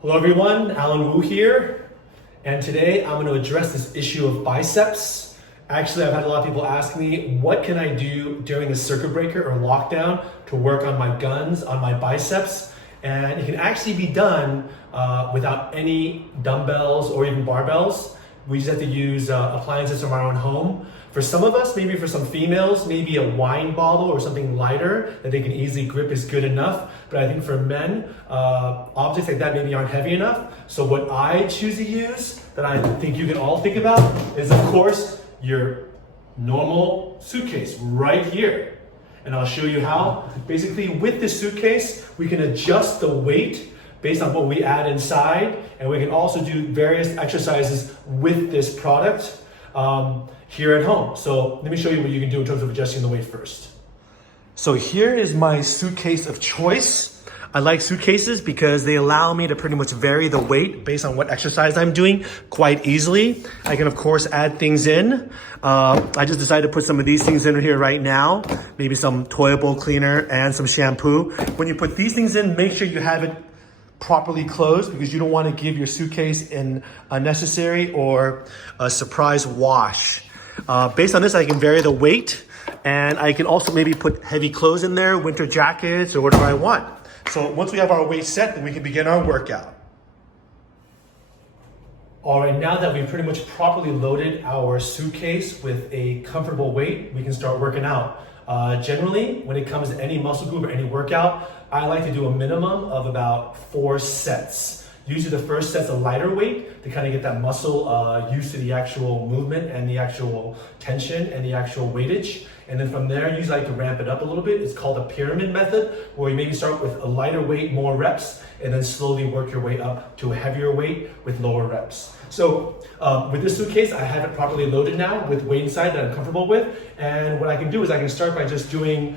Hello everyone, Alan Wu here, and today I'm going to address this issue of biceps. Actually, I've had a lot of people ask me, what can I do during a circuit breaker or lockdown to work on my guns, on my biceps? And it can actually be done without any dumbbells or even barbells. We just have to use appliances from our own home. For some of us, maybe for some females, maybe a wine bottle or something lighter that they can easily grip is good enough. But I think for men, objects like that maybe aren't heavy enough. So what I choose to use, that I think you can all think about, is of course your normal suitcase right here. And I'll show you how. Basically with this suitcase, we can adjust the weight based on what we add inside, and we can also do various exercises with this product here at home. So let me show you what you can do in terms of adjusting the weight first. So here is my suitcase of choice. I like suitcases because they allow me to pretty much vary the weight based on what exercise I'm doing quite easily. I can of course add things in. I just decided to put some of these things in here right now. Maybe some toilet bowl cleaner and some shampoo. When you put these things in, make sure you have it properly closed because you don't want to give your suitcase an unnecessary or a surprise wash. Based on this, I can vary the weight, and I can also maybe put heavy clothes in there, winter jackets or whatever I want. So once we have our weight set, then we can begin our workout. All right, now that we've pretty much properly loaded our suitcase with a comfortable weight, we can start working out. Generally, when it comes to any muscle group or any workout, I like to do a minimum of about 4 sets. Usually the first set's a lighter weight to kind of get that muscle used to the actual movement and the actual tension and the actual weightage. And then from there, usually I like to ramp it up a little bit. It's called a pyramid method, where you maybe start with a lighter weight, more reps, and then slowly work your way up to a heavier weight with lower reps. So with this suitcase, I have it properly loaded now with weight inside that I'm comfortable with. And what I can do is I can start by just doing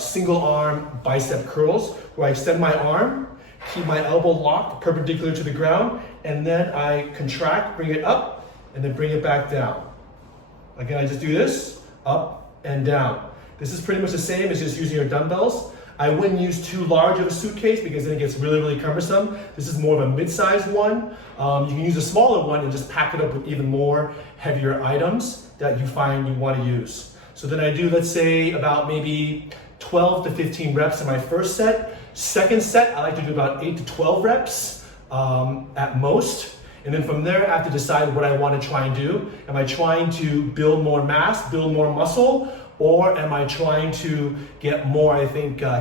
single arm bicep curls, where I extend my arm, keep my elbow locked perpendicular to the ground, and then I contract, bring it up, and then bring it back down. Again, I just do this, up and down. This is pretty much the same as just using your dumbbells. I wouldn't use too large of a suitcase because then it gets really, really cumbersome. This is more of a mid-sized one. You can use a smaller one and just pack it up with even more heavier items that you find you want to use. So then I do, let's say, about maybe 12 to 15 reps in my first set. Second set, I like to do about 8 to 12 reps at most. And then from there, I have to decide what I want to try and do. Am I trying to build more mass, build more muscle, or am I trying to get more,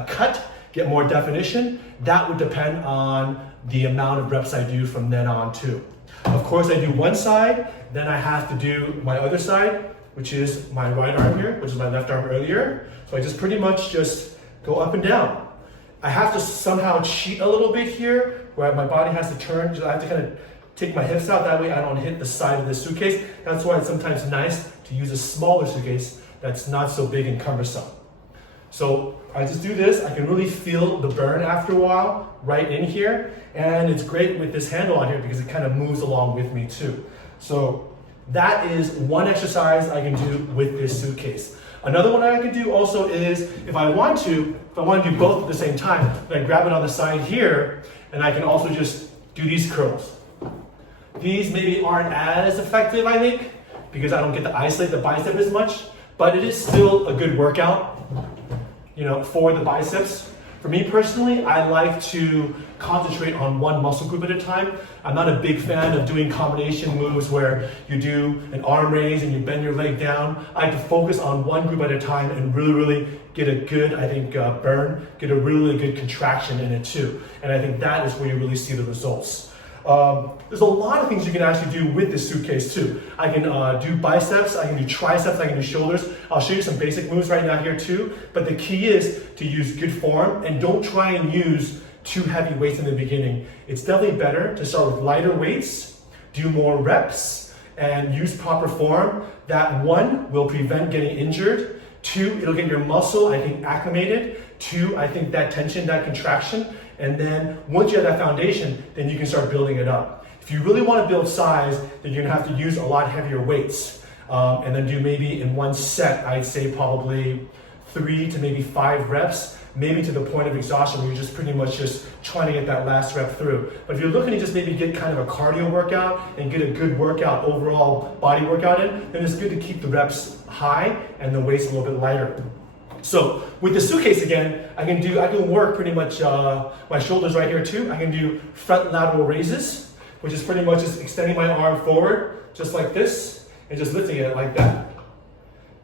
cut, get more definition? That would depend on the amount of reps I do from then on too. Of course, I do one side, then I have to do my other side, which is my right arm here, which is my left arm earlier. So I just pretty much just go up and down. I have to somehow cheat a little bit here, where my body has to turn. I have to kind of take my hips out, that way I don't hit the side of the suitcase. That's why it's sometimes nice to use a smaller suitcase that's not so big and cumbersome. So I just do this. I can really feel the burn after a while right in here. And it's great with this handle on here because it kind of moves along with me too. So that is one exercise I can do with this suitcase. Another one I can do also is, if I want to do both at the same time, then I grab it on the side here, and I can also just do these curls. These maybe aren't as effective, I think, because I don't get to isolate the bicep as much, but it is still a good workout, for the biceps. For me personally, I like to concentrate on one muscle group at a time. I'm not a big fan of doing combination moves where you do an arm raise and you bend your leg down. I like to focus on one group at a time and really get a good, burn, get a really good contraction in it too. And I think that is where you really see the results. There's a lot of things you can actually do with this suitcase too. I can do biceps, I can do triceps, I can do shoulders. I'll show you some basic moves right now here too. But the key is to use good form and don't try and use too heavy weights in the beginning. It's definitely better to start with lighter weights, do more reps, and use proper form. That one will prevent getting injured. 2, it'll get your muscle, acclimated. 2, that tension, that contraction. And then once you have that foundation, then you can start building it up. If you really want to build size, then you're gonna have to use a lot heavier weights. And then do maybe in one set, I'd say probably 3 to maybe 5 reps, maybe to the point of exhaustion where you're just pretty much just trying to get that last rep through. But if you're looking to just maybe get kind of a cardio workout and get a good workout, overall body workout in, then it's good to keep the reps high and the weights a little bit lighter. So with the suitcase again, I can work pretty much my shoulders right here too. I can do front lateral raises, which is pretty much just extending my arm forward, just like this, and just lifting it like that.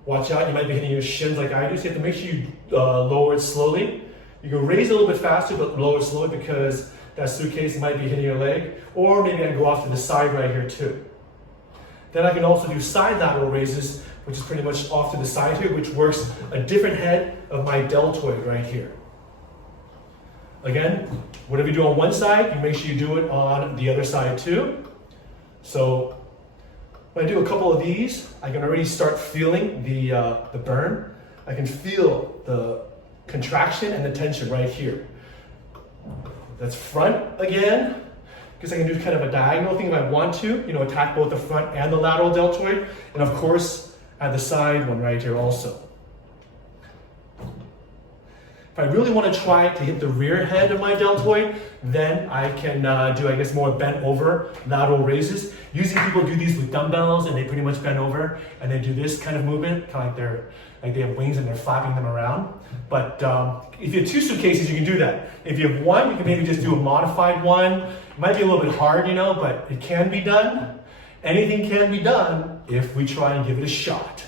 Watch out, you might be hitting your shins like I do, so you have to make sure you lower it slowly. You can raise it a little bit faster, but lower it slowly because that suitcase might be hitting your leg. Or maybe I can go off to the side right here too. Then I can also do side lateral raises, which is pretty much off to the side here, which works a different head of my deltoid right here. Again, whatever you do on one side, you make sure you do it on the other side too. So when I do a couple of these, I can already start feeling the burn. I can feel the contraction and the tension right here. That's front again, because I can do kind of a diagonal thing if I want to, attack both the front and the lateral deltoid. And of course, I have the side one right here also. If I really want to try to hit the rear head of my deltoid, then I can do, I guess, more bent over lateral raises. Usually people do these with dumbbells and they pretty much bend over and they do this kind of movement, kind of like they have wings and they're flapping them around. But if you have two suitcases, you can do that. If you have one, you can maybe just do a modified one. It might be a little bit hard, but it can be done. Anything can be done if we try and give it a shot.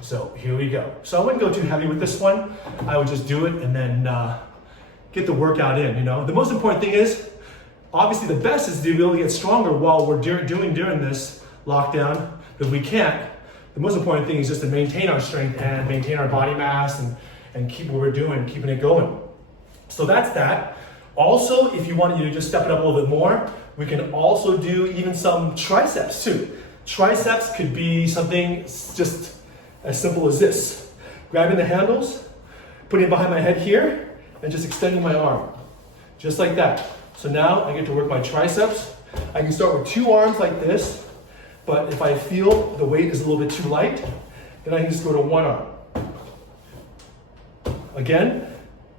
So here we go. So I wouldn't go too heavy with this one. I would just do it and then get the workout in, The most important thing is, obviously the best is to be able to get stronger while we're doing during this lockdown. But if we can't, the most important thing is just to maintain our strength and maintain our body mass and keep what we're doing, keeping it going. So that's that. Also, if you want to just step it up a little bit more, we can also do even some triceps too. Triceps could be something just as simple as this. Grabbing the handles, putting it behind my head here, and just extending my arm. Just like that. So now I get to work my triceps. I can start with two arms like this, but if I feel the weight is a little bit too light, then I can just go to one arm. Again,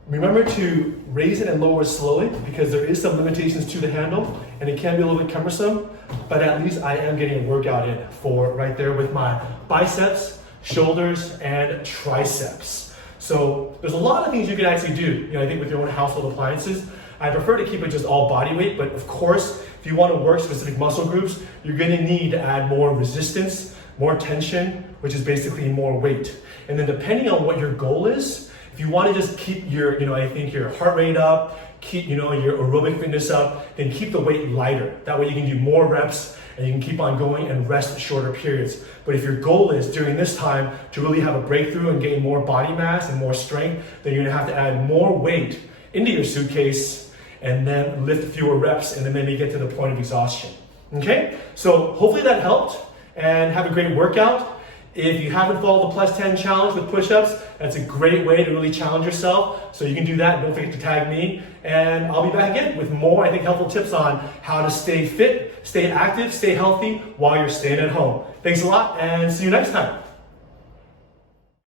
remember to raise it and lower it slowly because there is some limitations to the handle and it can be a little bit cumbersome, but at least I am getting a workout in for right there with my biceps, shoulders, and triceps. So there's a lot of things you can actually do, I think with your own household appliances. I prefer to keep it just all body weight, but of course, if you want to work specific muscle groups, you're going to need to add more resistance, more tension, which is basically more weight. And then depending on what your goal is, if you want to just keep your, I think your heart rate up, keep, your aerobic fitness up, then keep the weight lighter. That way you can do more reps and you can keep on going and rest shorter periods. But if your goal is during this time to really have a breakthrough and gain more body mass and more strength, then you're gonna have to add more weight into your suitcase and then lift fewer reps and then maybe get to the point of exhaustion. Okay, so hopefully that helped and have a great workout. If you haven't followed the plus 10 challenge with push-ups, that's a great way to really challenge yourself. So you can do that. Don't forget to tag me. And I'll be back again with more, I think, helpful tips on how to stay fit, stay active, stay healthy while you're staying at home. Thanks a lot and see you next time.